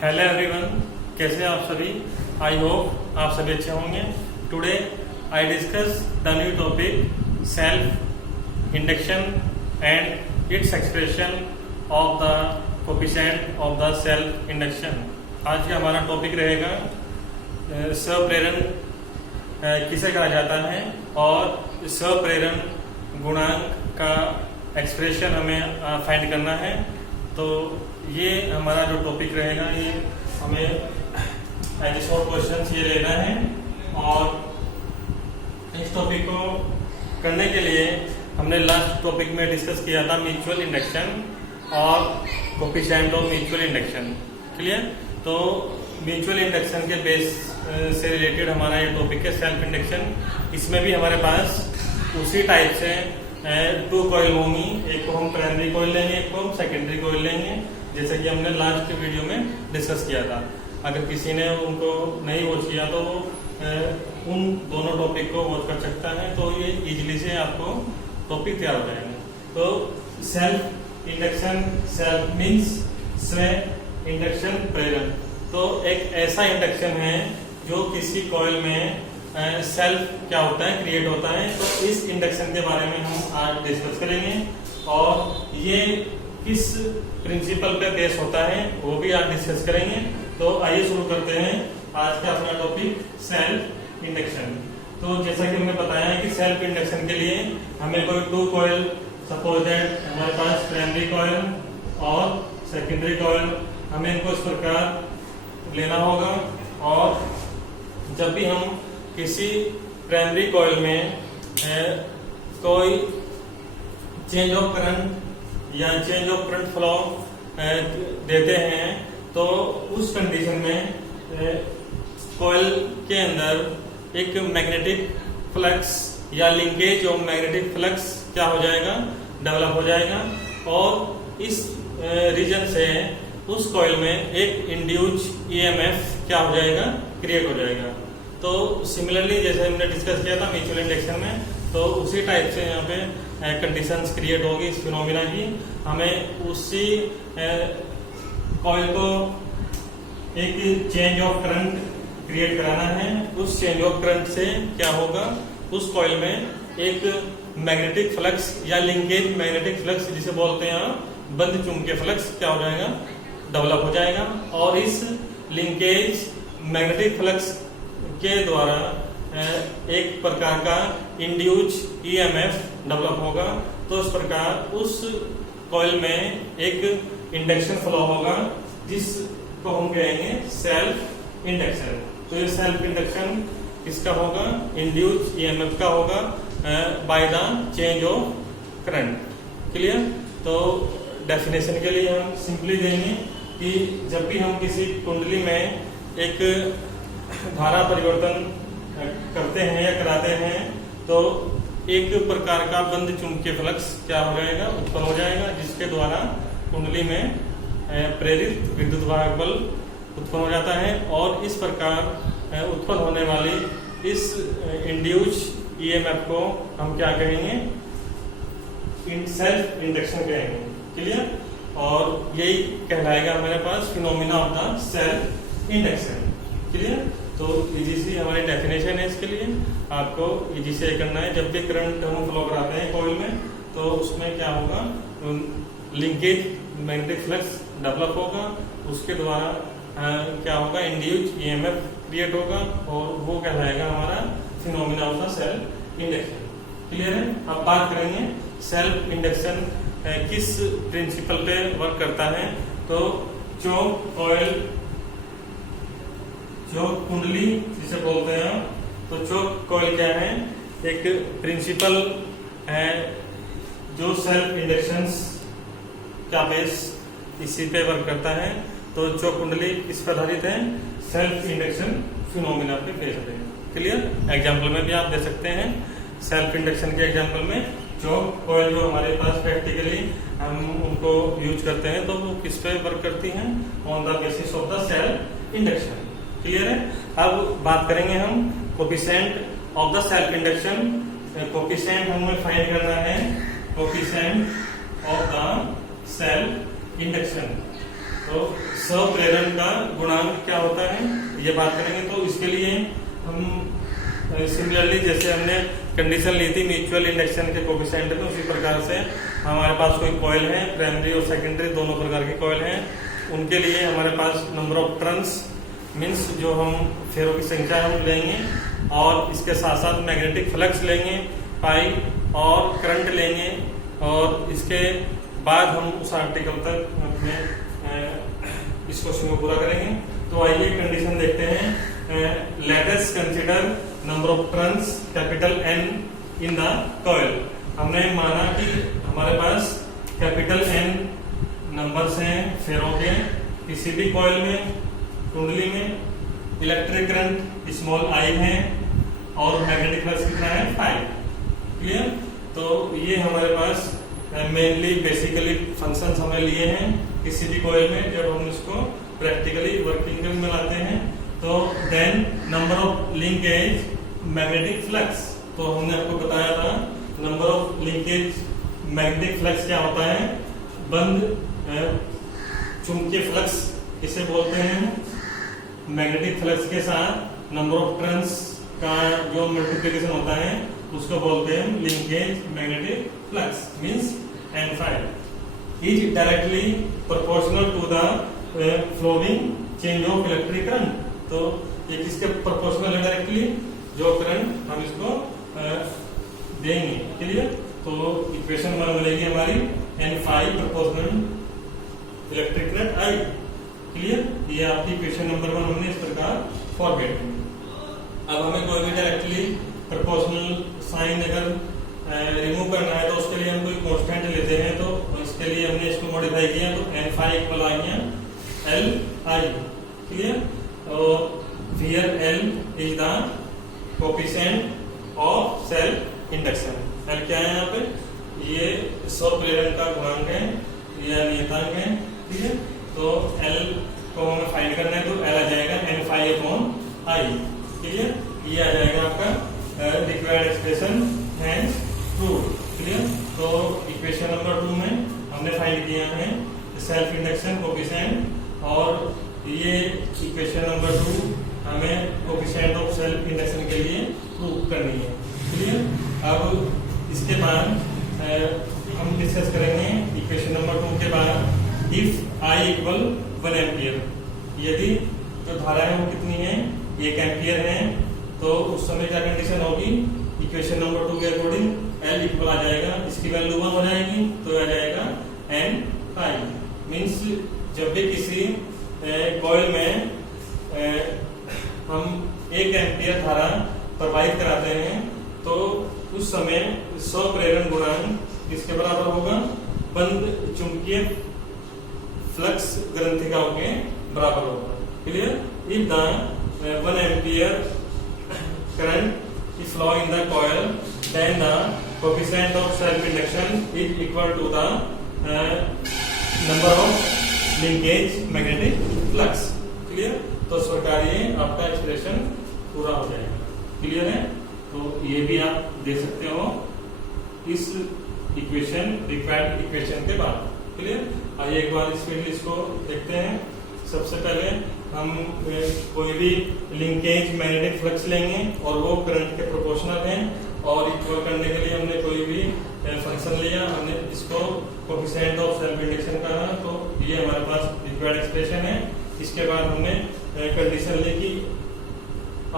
Hello everyone, कैसे हैं आप सभी। आई होप आप सभी अच्छे होंगे। Today I discuss the new topic self induction and its expression of the coefficient of the self induction. आज का हमारा टॉपिक रहेगा स्वप्रेरण किसे कहा जाता है और स्वप्रेरण गुणांक का एक्सप्रेशन हमें फाइंड करना है। तो ये हमारा जो टॉपिक रहेगा, ये हमें एज शॉर्ट क्वेश्चन ये लेना है। और इस टॉपिक को करने के लिए हमने लास्ट टॉपिक में डिस्कस किया था म्यूचुअल इंडक्शन और coefficient of mutual induction. Clear. तो म्यूचुअल इंडक्शन के बेस से रिलेटेड हमारा ये टॉपिक है सेल्फ इंडक्शन। इसमें भी हमारे पास उसी टाइप से टू कॉइल होंगी, एक को हम प्राइमरी कॉइल लेंगे, एक को हम सेकेंडरी कॉइल लेंगे, जैसे कि हमने लास्ट वीडियो में डिस्कस किया था। अगर किसी ने उनको नहीं वॉच किया तो उन दोनों टॉपिक को वॉच कर सकता है, तो ये इजीली से आपको टॉपिक तैयार हो जाएंगे। तो सेल्फ इंडक्शन, सेल्फ मीन्स स्वयं इंडक्शन प्रेरण। तो एक ऐसा इंडक्शन है जो किसी कॉइल में सेल्फ क्या होता है, क्रिएट होता है। तो इस इंडक्शन के बारे में हम आज डिस्कस करेंगे और ये किस प्रिंसिपल पे बेस होता है वो भी आज डिस्कस करेंगे। तो आइए शुरू करते हैं आज का अपना टॉपिक सेल्फ इंडक्शन। तो जैसा कि हमने बताया है कि सेल्फ इंडक्शन के लिए हमें कोई टू कॉइल, सपोज दैट हमारे पास प्राइमरी कॉइल और सेकेंडरी कॉइल, हमें इनको इस प्रकार लेना होगा। और जब भी हम किसी प्राइमरी कॉइल में कोई चेंज ऑफ करंट या चेंज ऑफ करंट फ्लो देते हैं, तो उस कंडीशन में कॉइल के अंदर एक मैग्नेटिक फ्लक्स या लिंकेज ऑफ मैग्नेटिक फ्लक्स क्या हो जाएगा, डेवलप हो जाएगा। और इस रीजन से उस कॉइल में एक इंड्यूस ईएमएफ क्या हो जाएगा, क्रिएट हो जाएगा। तो सिमिलरली जैसे हमने डिस्कस किया था म्यूचुअल इंडक्शन में, तो उसी टाइप से यहाँ पे कंडीशंस क्रिएट होगी इस फिनोमिना की। हमें उसी कॉइल को एक चेंज ऑफ करंट क्रिएट कराना है। उस चेंज ऑफ करंट से क्या होगा, उस कॉइल में एक मैग्नेटिक फ्लक्स या लिंकेज मैग्नेटिक फ्लक्स जिसे बोलते हैं बंद चुंबकीय फ्लक्स क्या हो जाएगा, डेवलप हो जाएगा। और इस लिंकेज मैग्नेटिक फ्लक्स के द्वारा एक प्रकार का इंड्यूस ईएमएफ डेवलप होगा। तो इस प्रकार उस कॉइल में एक इंडक्शन फ्लो होगा जिसको हम कहेंगे सेल्फ इंडक्शन। तो ये सेल्फ इंडक्शन किसका होगा, इंड्यूस ईएमएफ का होगा by the change of current. Clear. तो डेफिनेशन के लिए हम सिंपली देंगे कि जब भी हम किसी कुंडली में एक धारा परिवर्तन करते हैं या कराते हैं, तो एक प्रकार का बंद चुंबकीय फ्लक्स क्या हो जाएगा, उत्पन्न हो जाएगा, जिसके द्वारा कुंडली में प्रेरित विद्युत वाहक बल उत्पन्न हो जाता है। और इस प्रकार उत्पन्न होने वाली इस इंड्यूस ईएमएफ को हम क्या कहेंगे, सेल्फ इंडक्शन कहेंगे। क्लियर। और यही कहलाएगा हमारे पास phenomena of the self induction. Clear. तो इजी सी हमारी डेफिनेशन है इसके लिए, आपको इजी से करना है। जब भी करंट हम फ्लो कराते हैं कॉइल में, तो उसमें क्या होगा, लिंकेज मैग्नेटिक फ्लक्स डेवलप होगा, उसके द्वारा क्या होगा, इंड्यूस ईएमएफ क्रिएट होगा, और वो कहलाएगा हमारा phenomena of the self induction. Clear है। अब बात करेंगे सेल्फ इंडक्शन किस प्रिंसिपल पे वर्क करता है। तो चौक कुंडली जिसे बोलते हैं, तो चौक कॉइल क्या है, एक प्रिंसिपल है जो सेल्फ इंडक्शन का बेस इसी पे वर्क करता है। तो चौक कुंडली किस पर आधारित है, सेल्फ इंडक्शन फिनोमिना पे बेस्ड है। क्लियर। एग्जाम्पल में भी आप दे सकते हैं, सेल्फ इंडक्शन के एग्जाम्पल में चौक कॉइल जो हमारे पास प्रैक्टिकली हम उनको यूज करते हैं, तो वो किस पे वर्क करती हैं, on the basis of the self induction. Clear है। अब बात करेंगे हम coefficient of the self induction. Coefficient हमें फाइंड करना है, coefficient of the self induction. तो स्वप्रेरण का गुणांक क्या होता है ये बात करेंगे। तो इसके लिए हम सिमिलरली जैसे हमने कंडीशन ली थी म्यूचुअल इंडक्शन के कोफिशिएंट में, उसी प्रकार से हमारे पास कोई कॉइल है, प्राइमरी और सेकेंडरी दोनों प्रकार के कॉइल हैं, उनके लिए हमारे पास नंबर ऑफ टर्न्स मीन्स जो हम फेरों की संख्या हम लेंगे, और इसके साथ साथ मैग्नेटिक फ्लक्स लेंगे पाई, और करंट लेंगे, और इसके बाद हम उस आर्टिकल तक अपने इस क्वेश्चन को पूरा करेंगे। तो आइए कंडीशन देखते हैं। Let us consider number of turns capital N in the coil. हमने माना कि हमारे पास कैपिटल N नंबर्स हैं फेरों के किसी भी कॉइल में, कुंडली में, इलेक्ट्रिक करंट स्मॉल I है, और मैग्नेटिक फ्लक्स कितना है 5। क्लियर? तो ये हमारे पास मेनली बेसिकली फंक्शंस हमें लिए हैं किसी भी कॉइल में। जब हम इसको प्रैक्टिकली वर्किंग में लाते हैं तो then number of linkage magnetic flux, तो हमने आपको बताया था number of linkage magnetic flux क्या होता है, बंद चुंबकीय फ्लक्स इसे बोलते हैं। मैग्नेटिक फ्लक्स के साथ नंबर ऑफ टर्न्स का जो मल्टीप्लिकेशन होता है उसको बोलते हैं linkage magnetic flux means N5 is directly proportional to the flowing change of electric current. तो ये किसके प्रोपोर्शनल है डायरेक्टली, जो करंट हम इसको देंगे। क्लियर? तो इक्वेशन 1 मिलेगी हमारी N5 proportional electric current I। Clear? ये आपकी इक्वेशन नंबर 1 हमने इस प्रकार फॉरगेट। अब हमें कोई भी डायरेक्टली प्रोपोर्शनल साइन अगर रिमूव करना है तो उसके लिए हम कोई कांस्टेंट लेते हैं, तो इसके लिए हमने इसको मॉडिफाई किया, तो N5 इक्वल आ गया Li। क्लियर? और here L is the coefficient of self induction. L क्या है यहाँ पे, ये स्वप्रेरण का गुणांक है या नियतांक है। ठीक है? तो L को हमें फाइंड करना है, तो L आ जाएगा N5/I। क्लियर? ये आ जाएगा आपका required expression hence proved. Clear? तो इक्वेशन नंबर 2 में हमने फाइंड किया है सेल्फ इंडक्शन कोफिशिएंट, और ये इक्वेशन नंबर 2 हमें कोफिशिएंट ऑफ सेल्फ इंडक्शन के लिए प्रूव करनी है। क्लियर? अब इसके बाद हम डिस्कस करेंगे इक्वेशन नंबर 2 के बाद इफ I इक्वल 1 एम्पियर, यदि जो धारा है वो कितनी है 1 एम्पियर है, तो उस समय क्या कंडीशन होगी, इक्वेशन नंबर 2 के अकॉर्डिंग L इक्वल आ जाएगा, इसकी वैल्यू 1 हो जाएगी, तो आ जाएगा N5। मीन्स जब भी किसी कॉइल में हम 1 एम्पियर धारा प्रवाहित कराते हैं तो उस समय स्वप्रेरण गुणांक इसके बराबर होगा बंद चुंबकीय फ्लक्स ग्रंथिकाओं के बराबर होगा। Clear? If the 1 ampere current is flow in the coil, then the coefficient of self induction is equal to the number of linkage magnetic flux। Clear? तो इस प्रकार ये आपका एक्सप्रेशन पूरा हो जाएगा। क्लियर है? तो ये भी आप देख सकते हो इस इक्वेशन रिक्वायर्ड इक्वेशन के बाद। क्लियर? आइए एक बार इसको देखते हैं। सबसे पहले हम कोई भी लिंकेज मैग्नेटिक फ्लक्स लेंगे और वो करंट के प्रोपोर्शनल है, और इक्वल करने के लिए हमने कोई भी फंक्शन लिया, हमने इसको कोफिशिएंट ऑफ सेल्फ इंडक्शन कहा, तो ये हमारे पास रिक्वायर्ड एक्सप्रेशन है। इसके बाद हमने कंडीशन ली कि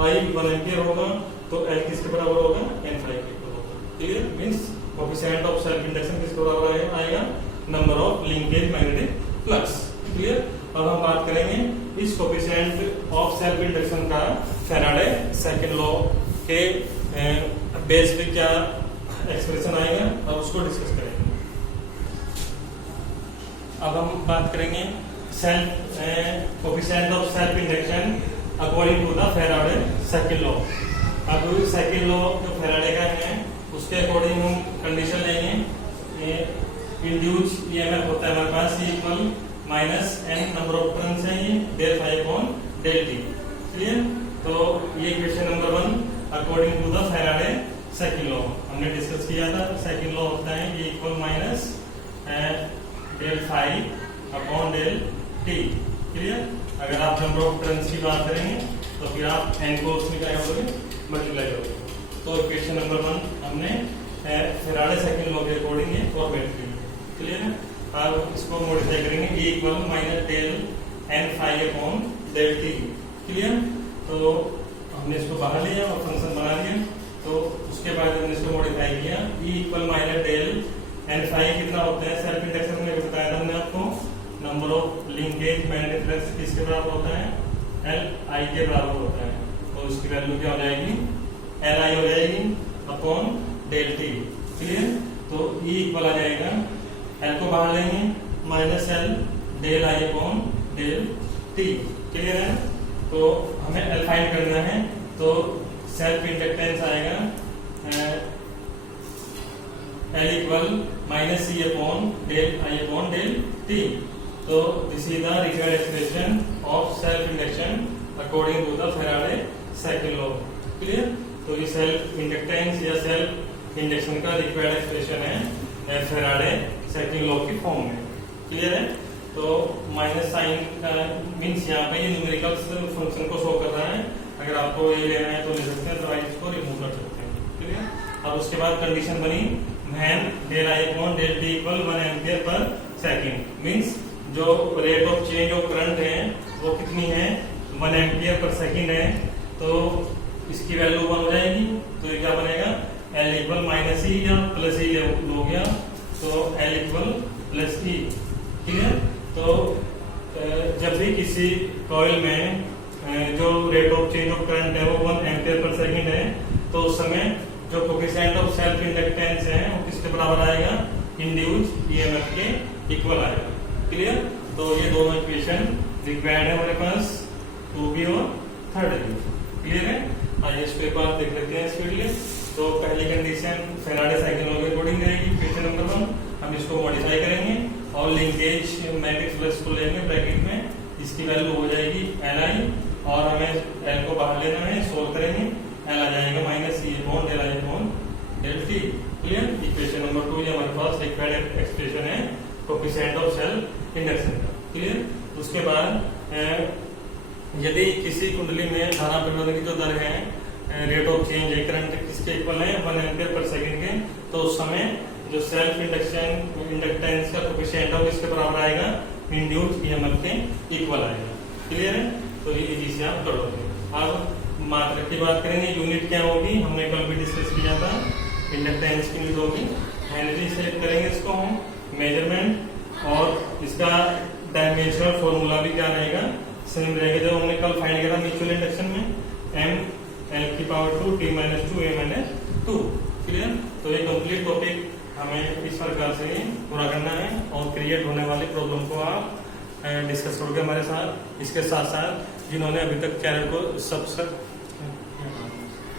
I 1 एम्पियर होगा, तो L किसके बराबर होगा, N5 के बराबर होगा। Clear? Means coefficient of self induction किसके बराबर आएगा, number of linkage magnetic flux. Clear? अब हम बात करेंगे इस कोफिशिएंट ऑफ सेल्फ इंडक्शन का फैराडे सेकंड लॉ के बेस पे क्या एक्सप्रेशन आएगा, और उसको डिस्कस करेंगे। अब हम बात करेंगे self coefficient of self induction according to the Faraday second law. अब सेकंड लॉ जो फैराडे का है उसके अकॉर्डिंग हम कंडीशन लेंगे, इंड्यूस ईएमएफ होता है हमारे पास equal -n number of turns है ये ∇φ/ΔT। क्लियर? तो ये question number 1 according to the Faraday second law हमने डिस्कस किया था। सेकंड लॉ होता है ये इक्वल -Δφ/ΔT। अगर आप नंबर ऑफ टर्न्स की बात करेंगे तो फिर आप n को उसमें क्या करोगे, मल्टीप्लाई करोगे। तो इक्वेशन नंबर 1 हमने फैराडे सेकंड लॉ के अकॉर्डिंग ये फॉर्मेट की, क्लियर है। अब इसको मॉडिफाई करेंगे, E equal minus del n phi upon del t, clear. तो हमने इसको बाहर लिया और फंक्शन बना लिया। तो उसके बाद हमने इसको मॉडिफाई किया, E equal minus del n phi कितना होता है, सेल्फ इंडक्शन में बताया था हमने आपको, number of linkage man difference किसके बराबर होता है, Li के बराबर होता है। तो इसकी वैल्यू क्या हो जाएगी, Li हो जाएगी अपॉन डेल टी, क्लियर। तो E इक्वल आ जाएगा, L को बाहर लेंगे, minus L del I upon del T, clear है। तो हमें L फाइंड करना है, तो सेल्फ इंडक्टेंस आएगा L equal minus C upon del I upon del T. तो this is the required expression of self induction according to the Faraday second law, clear. तो ये सेल्फ इंडक्टेंस या self induction का required expression है Faraday second law की form में, clear है। तो माइनस साइन मीन्स यहाँ पे ये न्यूमेरिकल फंक्शन को शो कर रहा है, अगर आपको ये लेना है तो ले सकते हैं, अदरवाइज इसको रिमूव कर सकते हैं, क्लियर। अब उसके बाद कंडीशन बनी, when del I upon del T equal 1 ampere per second, means जो rate of change of current है वो कितनी है, 1 एम्पियर पर सेकंड है। तो इसकी वैल्यू 1 हो जाएगी, तो ये क्या बनेगा, L इक्वल माइनस ई या प्लस ई हो गया, तो L इक्वल प्लस ई, क्लियर। तो जब भी किसी कॉइल में जो rate of change of current है वो 1 एम्पियर पर सेकंड है, तो उस समय जो कोएफिशिएंट ऑफ सेल्फ इंडक्टेंस है वो किसके बराबर आएगा, इंड्यूस ईएमएफ के इक्वल आएगा, क्लियर। तो ये दोनों इक्वेशन रिक्वायर्ड है हमारे पास, 2b और 3rd, क्लियर है। आइए इस पे बात देख लेते हैं स्पीडली। तो पहली कंडीशन फैराडे सेकंड लॉ के अकॉर्डिंग रहेगी, इक्वेशन नंबर 1 हम इसको मॉडिफाई करेंगे और लिंकेज मैट्रिक्स प्लस को लेंगे ब्रैकेट में, इसकी वैल्यू हो जाएगी Li और हमें L को बाहर लेना है, सोल्व करेंगे, L आ जाएगा minus C upon del I upon del T, clear. Equation number 2 ये हमारे पास रिक्वायर्ड एक्सप्रेशन है कोएफिशिएंट ऑफ सेल्फ इंडक्शन का, क्लियर। उसके बाद यदि किसी कुंडली में धारा परिवर्तन की जो दर है, रेट ऑफ चेंज है, करंट किसके इक्वल है, 1 एम्पियर पर सेकंड के, तो उस समय जो सेल्फ इंडक्टेंस का कोएफिशिएंट है इसके बराबर आएगा, इंड्यूस्ड ईएमएफ के इक्वल आएगा, क्लियर है। तो ये इजी से आप कर लोगे। अब मात्रा की बात करेंगे, यूनिट क्या होगी, हमने कल भी डिस्कस किया था, इंडक्टेंस की यूनिट होगी हेनरी, सेलेक्ट करेंगे इसको हम, मेजरमेंट और इसका डायमेंशनल फॉर्मूला भी क्या रहेगा, सेम रहेगा जो हमने कल फाइंड किया था म्यूचुअल इंडक्शन में, m(l)2 t-2 a-2, क्लियर। तो ये कंप्लीट टॉपिक हमें इस प्रकार से पूरा करना है और क्रिएट होने वाली प्रॉब्लम को आप डिस्कस करोगे हमारे साथ। इसके साथ साथ जिन्होंने अभी तक चैनल को सब्सक्राइब